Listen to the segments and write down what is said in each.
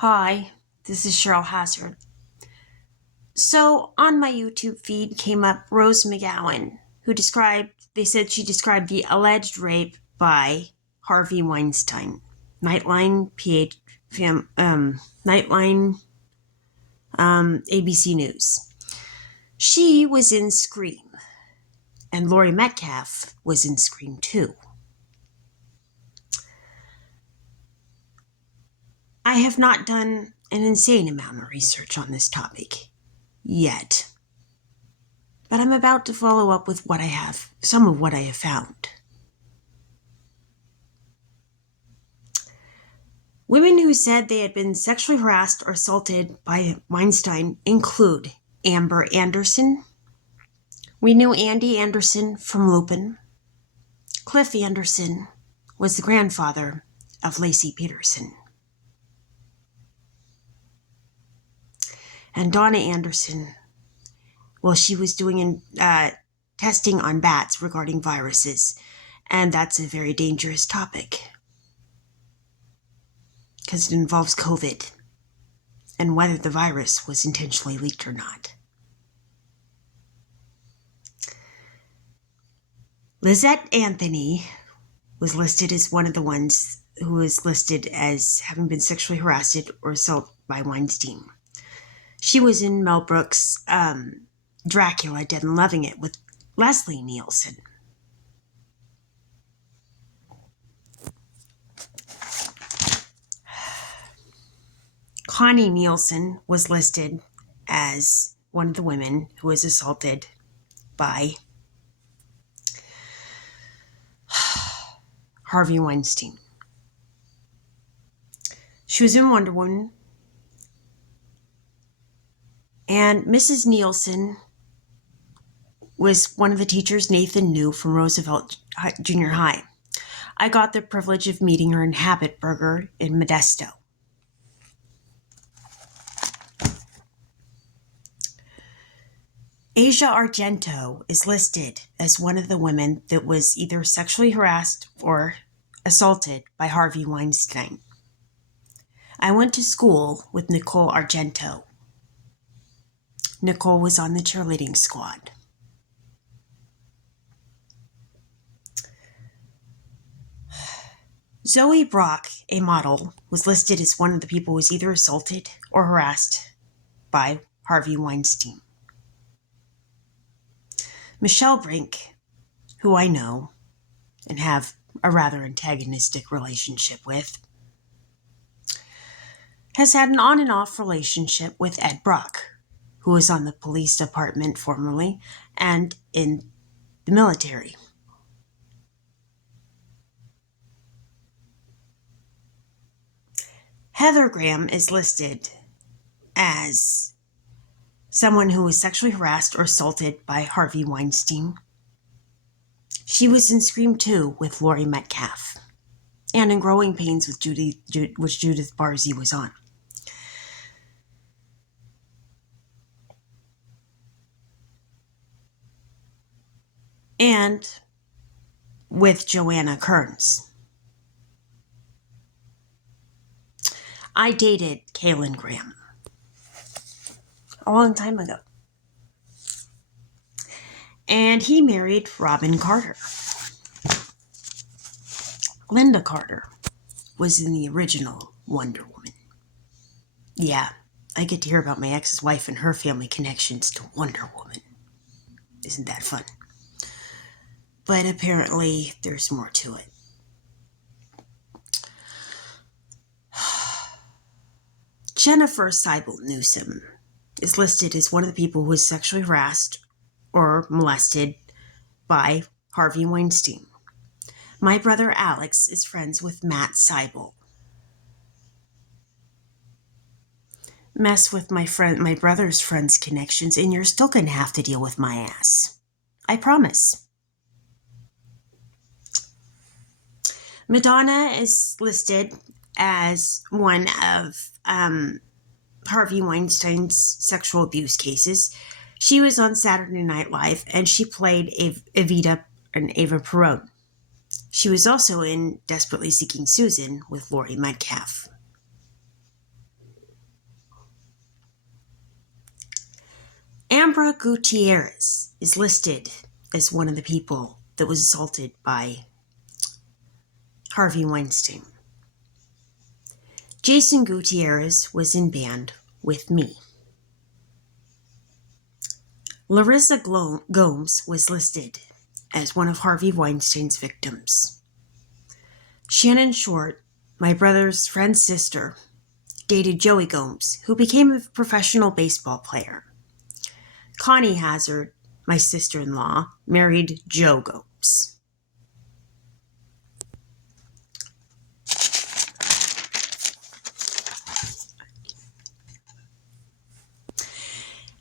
Hi, this is Cheryl Hazzard. So on my YouTube feed came up Rose McGowan, they said she described the alleged rape by Harvey Weinstein. Nightline Nightline ABC News. She was in Scream, and Laurie Metcalf was in Scream too. I have not done an insane amount of research on this topic yet, but I'm about to follow up with some of what I have found. Women who said they had been sexually harassed or assaulted by Weinstein include Amber Anderson. We knew Andy Anderson from Lupin. Cliff Anderson was the grandfather of Lacey Peterson. And Donna Anderson, well, she was doing testing on bats regarding viruses, and that's a very dangerous topic because it involves COVID and whether the virus was intentionally leaked or not. Lizette Anthony was listed as one of the ones who was listed as having been sexually harassed or assaulted by Weinstein. She was in Mel Brooks' Dracula, Dead and Loving It with Leslie Nielsen. Connie Nielsen was listed as one of the women who was assaulted by Harvey Weinstein. She was in Wonder Woman. And Mrs. Nielsen was one of the teachers Nathan knew from Roosevelt Junior High. I got the privilege of meeting her in Habit Burger in Modesto. Asia Argento is listed as one of the women that was either sexually harassed or assaulted by Harvey Weinstein. I went to school with Nicole Argento. Nicole was on the cheerleading squad. Zoe Brock, a model, was listed as one of the people who was either assaulted or harassed by Harvey Weinstein. Michelle Brink, who I know and have a rather antagonistic relationship with, has had an on and off relationship with Ed Brock, who was on the police department formerly and in the military. Heather Graham is listed as someone who was sexually harassed or assaulted by Harvey Weinstein. She was in Scream 2 with Laurie Metcalf and in Growing Pains with which Judith Barzey was on. And with Joanna Kearns. I dated Kaylin Graham a long time ago. And he married Robin Carter. Linda Carter was in the original Wonder Woman. Yeah, I get to hear about my ex's wife and her family connections to Wonder Woman. Isn't that fun? But apparently there's more to it. Jennifer Seibel Newsom is listed as one of the people who was sexually harassed or molested by Harvey Weinstein. My brother Alex is friends with Matt Seibel. Mess with my brother's friend's connections, and you're still gonna have to deal with my ass. I promise. Madonna is listed as one of Harvey Weinstein's sexual abuse cases. She was on Saturday Night Live, and she played Eva Perón. She was also in Desperately Seeking Susan with Laurie Metcalf. Ambra Gutierrez is listed as one of the people that was assaulted by Harvey Weinstein. Jason Gutierrez was in band with me. Larissa Gomes was listed as one of Harvey Weinstein's victims. Shannon Short, my brother's friend's sister, dated Joey Gomes, who became a professional baseball player. Connie Hazzard, my sister-in-law, married Joe Gomes.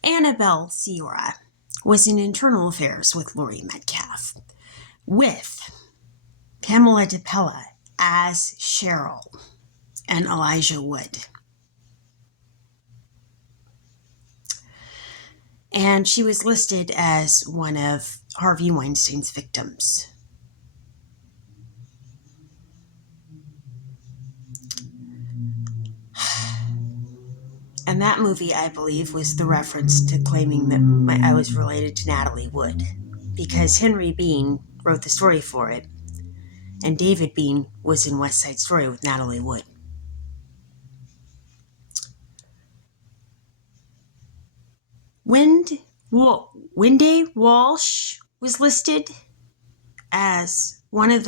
Annabelle Ciora was in internal affairs with Laurie Metcalf, with Pamela DePella as Cheryl and Elijah Wood. And she was listed as one of Harvey Weinstein's victims. And that movie, I believe, was the reference to claiming that I was related to Natalie Wood, because Henry Bean wrote the story for it, and David Bean was in West Side Story with Natalie Wood. Wendy Walsh was listed as one of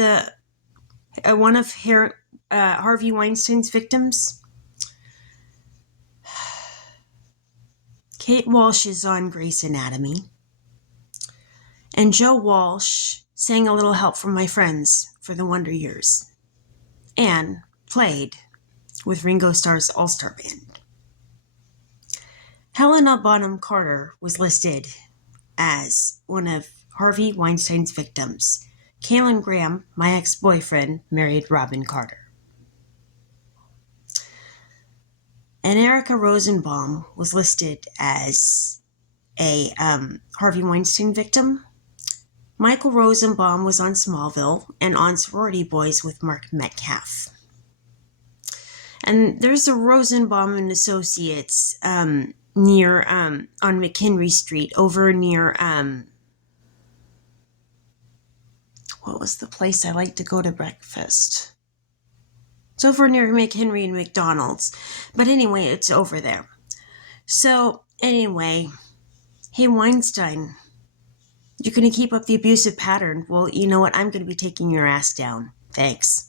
Harvey Weinstein's victims. Kate Walsh is on Grey's Anatomy. And Joe Walsh sang A Little Help from My Friends for the Wonder Years and played with Ringo Starr's All-Star Band. Helena Bonham Carter was listed as one of Harvey Weinstein's victims. Kaylin Graham, my ex-boyfriend, married Robin Carter. And Erica Rosenbaum was listed as a Harvey Weinstein victim. Michael Rosenbaum was on Smallville and on Sorority Boys with Mark Metcalf. And there's a Rosenbaum and Associates near on McHenry Street, over near what was the place I like to go to breakfast? It's over near McHenry and McDonald's. But anyway, it's over there. So, anyway, hey, Weinstein, you're going to keep up the abusive pattern. Well, you know what? I'm going to be taking your ass down. Thanks.